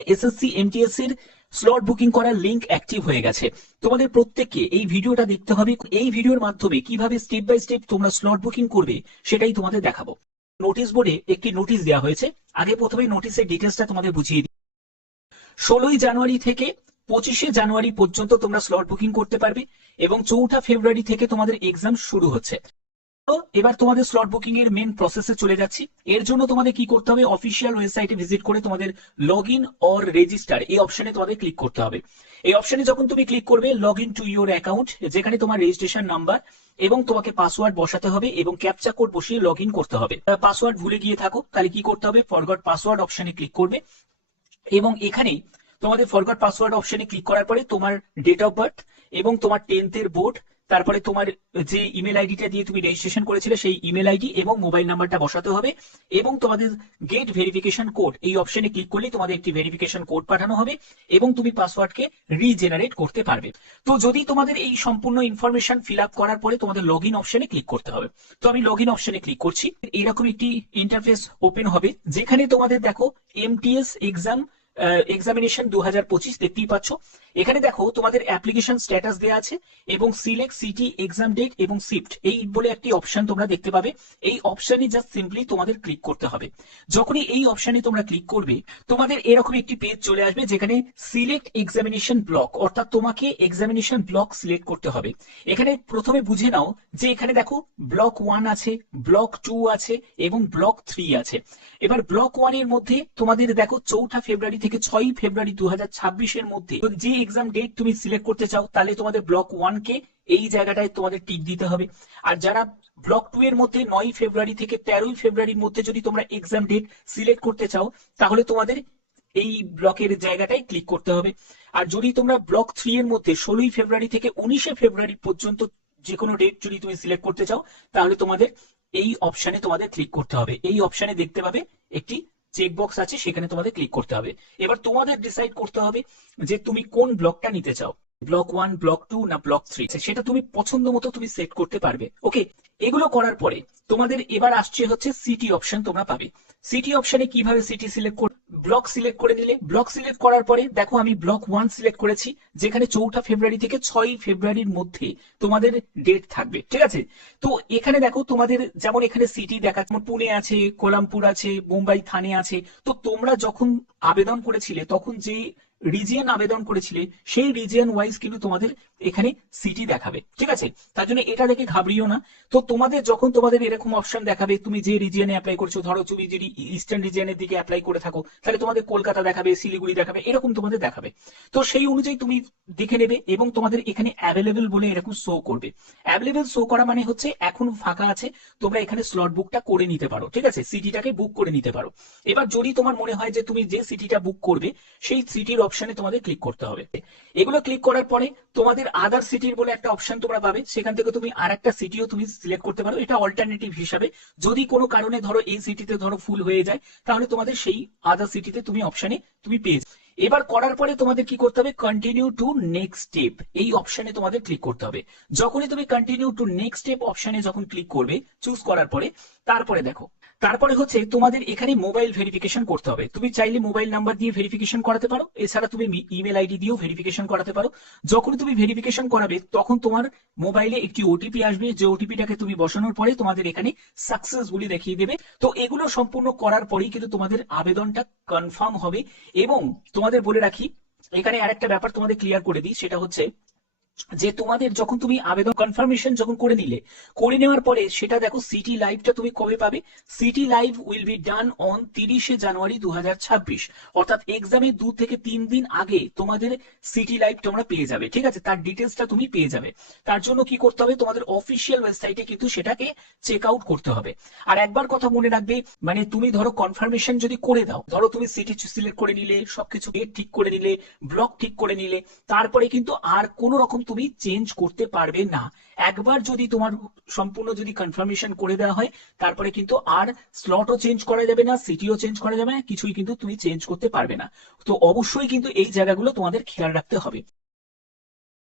SSC MTS এর slot booking করার link active হয়ে গেছে। তোমাদের প্রত্যেককে এই ভিডিওটা দেখতে হবে। এই ভিডিওর মাধ্যমে কিভাবে স্টেপ বাই স্টেপ তোমরা স্লট বুকিং করবে সেটাই তোমাদের দেখাবো। নোটিশ বোর্ডে একটি নোটিশ দেওয়া হয়েছে। আগে প্রথমে নোটিশের ডিটেলসটা তোমাদের বুঝিয়ে দিই। 16ই জানুয়ারি থেকে 25শে জানুয়ারি পর্যন্ত তোমরা স্লট বুকিং করতে পারবে এবং 4ঠা ফেব্রুয়ারি থেকে তোমাদের এক্সাম শুরু হচ্ছে। তো এবার তোমাদের স্লট বুকিং এর মেন প্রসেসে চলে যাচ্ছি। এর জন্য তোমাদের কি করতে হবে, অফিসিয়াল ওয়েবসাইটে ভিজিট করে তোমাদের লগ ইন অর রেজিস্টার এই অপশনে তোমাদের ক্লিক করতে হবে। এই অপশনে যখন তুমি ক্লিক করবে, log in to your account, যেখানে তোমার রেজিস্ট্রেশন নাম্বার এবং তোমাকে পাসওয়ার্ড বসাতে হবে এবং ক্যাপচা কোড বসিয়ে লগ ইন করতে হবে। পাসওয়ার্ড ভুলে গিয়ে থাকো তাহলে কি করতে হবে, ফরগট পাসওয়ার্ড অপশনে ক্লিক করবে এবং এখানে তোমাদের ফরগট পাসওয়ার্ড অপশনে ক্লিক করার পরে তোমার ডেট অফ বার্থ এবং তোমার 10th এর বোর্ড, তারপরে তোমার যে ইমেল আইডিটা দিয়ে তুমি রেজিস্ট্রেশন করেছিলে সেই ইমেল আইডি এবং মোবাইল নাম্বারটা বসাতে হবে এবং তোমাদের গেট ভেরিফিকেশন কোড এই অপশনে ক্লিক করলে তোমাদের একটি ভেরিফিকেশন কোড পাঠানো হবে এবং তুমি পাসওয়ার্ডকে রিজেনারেট করতে পারবে। তো যদি তোমাদের এই সম্পূর্ণ ইনফরমেশন ফিল আপ করার পরে তোমাদের লগ ইন অপশনে ক্লিক করতে হবে। তো আমি লগ ইন অপশনে ক্লিক করছি। এইরকম একটি ইন্টারফেস ওপেন হবে, যেখানে তোমাদের দেখো এমটিএস এক্সামিনেশন 2025 দেখতেই পাচ্ছ। এখানে দেখো তোমাদের অ্যাপ্লিকেশন স্ট্যাটাস দেওয়া আছে এবং সিলেক্ট সিটি, এক্সাম ডেট এবং শিফট এই বলে একটি অপশন তোমরা দেখতে পাবে। এই অপশনে জাস্ট সিম্পলি তোমাদের ক্লিক করতে হবে। যখনই এই অপশনে তোমরা ক্লিক করবে, তোমাদের এরকম একটি পেজ চলে আসবে যেখানে সিলেক্ট এক্সামিনেশন ব্লক, অর্থাৎ তোমাকে এক্সামিনেশন ব্লক সিলেক্ট করতে হবে। এখানে প্রথমে বুঝে নাও যে এখানে দেখো ব্লক 1 আছে, ব্লক 2 আছে এবং ব্লক 3 আছে। এবার ব্লক 1 এর মধ্যে তোমাদের দেখো 4ঠা ফেব্রুয়ারি থেকে 6ই ফেব্রুয়ারি 2026 এর মধ্যে যে এক্সাম ডেট তুমি সিলেক্ট করতে চাও, তাহলে তোমাদের ব্লক 1 কে এই জায়গাটায় তোমাদের টিক দিতে হবে। আর যারা ব্লক 2 এর মধ্যে 9ই ফেব্রুয়ারি থেকে 13ই ফেব্রুয়ারির মধ্যে যদি তোমরা এক্সাম ডেট সিলেক্ট করতে চাও, তাহলে তোমাদের এই ব্লকের জায়গাটায় ক্লিক করতে হবে। আর যদি তোমরা ব্লক 3 এর মধ্যে 16ই ফেব্রুয়ারি থেকে 19শে ফেব্রুয়ারি পর্যন্ত যে কোনো ডেট যদি তুমি সিলেক্ট করতে চাও, তাহলে তোমাদের এই অপশনে তোমাদের ক্লিক করতে হবে। এই অপশনে দেখতে পাবে একটি চেকবক্স আছে, সেখানে তোমাদের ক্লিক করতে হবে। এবার তোমাদের ডিসাইড করতে হবে যে তুমি কোন ব্লকটা নিতে চাও, ব্লক 1, ব্লক 2 না ব্লক 3, সেটা তুমি পছন্দ মতো তুমি সেট করতে পারবে। ওকে, এগুলো করার পরে তোমাদের এবার আসছে হচ্ছে সিটি অপশন তোমরা পাবে। সিটি অপশনে কিভাবে সিটি সিলেক্ট করবে, ব্লক সিলেক্ট করে নিলে, ব্লক সিলেক্ট করার পরে দেখো আমি ব্লক 1 সিলেক্ট করেছি, যেখানে 4ঠা ফেব্রুয়ারি থেকে 6ই ফেব্রুয়ারির মধ্যে তোমাদের ডেট থাকবে। ঠিক আছে, তো এখানে দেখো তোমাদের যেমন এখানে সিটি দেখা, যেমন পুনে আছে, কোলামপুর আছে, মুম্বাই থানে আছে। তো তোমরা যখন আবেদন করেছিলে তখন যে রিজিয়ন আবেদন করেছিলে সেই রিজিয়ন ওয়াইজ কিন্তু তোমাদের এখানে সিটি দেখাবে। ঠিক আছে, তার জন্য এটা দেখে ঘাবড়িও না। তো তোমাদের যখন তোমাদের এরকম অপশন দেখাবে, তুমি যে রিজিয়নে অ্যাপ্লাই করছো, ধরো তুমি যদি ইস্টার্ন রিজিয়নের দিকে অ্যাপ্লাই করে থাকো, তাহলে তোমাদের কলকাতা দেখাবে, শিলিগুড়ি দেখাবে, এরকম তোমাদের দেখাবে। তো সেই অনুযায়ী তুমি দেখে নেবে এবং তোমাদের এখানে অ্যাভেলেবেল বলে এরকম শো করবে। অ্যাভেলেবেল শো করা মানে হচ্ছে এখন ফাঁকা আছে, তোমরা এখানে স্লট বুকটা করে নিতে পারো। ঠিক আছে, সিটিটাকে বুক করে নিতে পারো। এবার যদি তোমার মনে হয় যে তুমি যে সিটিটা বুক করবে সেই সিটির অপশনে তোমাদের ক্লিক করতে হবে। এগুলো ক্লিক করার পরে তোমাদের আদার সিটির বলে একটা অপশন তোমরা পাবে, সেখান থেকে তুমি আর একটা সিটিও তুমি সিলেক্ট করতে পারো। এটা অল্টারনেটিভ হিসাবে, যদি কোনো কারণে ধরো এই সিটিতে ধরো ফুল হয়ে যায়, তাহলে তোমাদের সেই আদার সিটিতে তুমি অপশনে তুমি পেয়ে যাবে। এবার করার পরে তোমাদের কি করতে হবে, কন্টিনিউ টু নেক্সট স্টেপ এই অপশনে তোমাদের ক্লিক করতে হবে। যখনই তুমি কন্টিনিউ টু নেক্সট স্টেপ অপশনে যখন ক্লিক করবে চুজ করার পরে, তারপরে দেখো, তারপরে হচ্ছে তোমাদের এখানে মোবাইল ভেরিফিকেশন করতে হবে। তুমি চাইলে মোবাইল নাম্বার দিয়ে ভেরিফিকেশন করাতে পারো, এছাড়া তুমি ইমেল আইডি দিয়েও ভেরিফিকেশন করাতে পারো। যখন তুমি ভেরিফিকেশন করাবে তখন তোমার মোবাইলে একটি ওটিপি আসবে, যে ওটিপিটাকে তুমি বসানোর পরে তোমাদের এখানে সাকসেসফুলি দেখিয়ে দেবে। তো এগুলো সম্পূর্ণ করার পরেই কিন্তু তোমাদের আবেদনটা কনফার্ম হবে। এবং তোমাদের বলে রাখি, এখানে আরেকটা ব্যাপার তোমাদের ক্লিয়ার করে দিই, সেটা হচ্ছে যে তোমাদের যখন তুমি আবেদন কনফার্মেশন যখন করে নিলে, করে নেওয়ার পরে সেটা দেখো সিটি লাইভটা তুমি কবে পাবে। CT live will be done on 30শে জানুয়ারি 2026, অর্থাৎ এক্সামের 2 থেকে 3 দিন আগে তোমাদের সিটি লাইভ তোমরা পেয়ে যাবে। ঠিক আছে, তার ডিটেলসটা তুমি পেয়ে যাবে। তার জন্য কি করতে হবে, তোমাদের অফিসিয়াল ওয়েবসাইটে কিন্তু সেটাকে চেক আউট করতে হবে। আর একবার কথা মনে রাখবে, মানে তুমি ধরো কনফার্মেশন যদি করে দাও, ধরো তুমি সিটি সিলেক্ট করে নিলে, সবকিছু ডেট ঠিক করে নিলে, ব্লক ঠিক করে নিলে, তারপরে কিন্তু আর কোনো রকম তুমি চেঞ্জ করতে পারবে না। একবার যদি তোমার সম্পূর্ণ যদি কনফার্মেশন করে দেওয়া হয়, তারপরে কিন্তু আর স্লটও চেঞ্জ করা যাবে না, সিটিও চেঞ্জ করা যাবে না, কিছুই কিন্তু তুমি চেঞ্জ করতে পারবে না। তো অবশ্যই কিন্তু এই জায়গাগুলো তোমাদের খেয়াল রাখতে হবে।